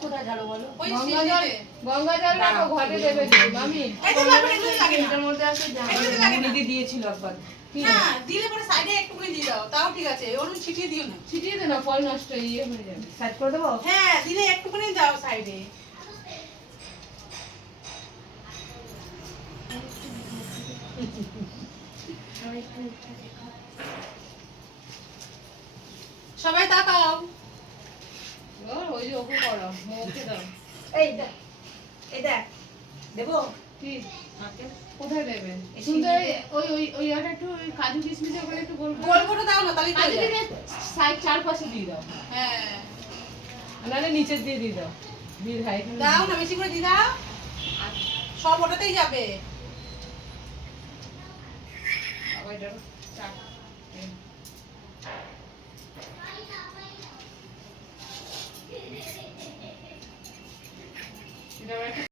কোথায় ঝাড়ো বলো? ওই গঙ্গা জল সিঁড়িতে। তো ঘরে দেবে তো, মামি। এটা লাগবে না, এগুলো লাগে না। এটার মধ্যে আছে এগুলো লাগে না। দিদি দিয়েছিল একবার। হ্যাঁ, দিলে পরে সাইডে একটুখানি দিয়ে দাও, তাও ঠিক আছে। ওরকম ছিটিয়ে দিও না। ছিটিয়ে দে না, ফল নষ্ট হয়ে যাবে। সাইড করে দেবো? হ্যাঁ, দিলে একটুখানি দাও সাইডে। সবাই তাকাও। ওই যে ওকে করো, ওকে দাও। এই দেখ, এই দেখ। দেবো? কি? নারকেল? কোথায় দেবে? এই সুন্দর সিঁড়িতে। ওই ওটা একটু ওই কাজু কিশমিশের ওখানে একটু গোল গোল করে দাও না, তাহলে কাজু হয়ে যাবে। কিশমিশ সাইড চারপাশে দিয়ে দাও, হ্যাঁ, নাহলে নিচের দিয়ে দিয়ে দাও। দিয়ে হাই করে দাও না, বেশি করে দিয়ে দাও। সব ওটাতেই যাবে। আবার এটা চাপ। এটা আবার একটু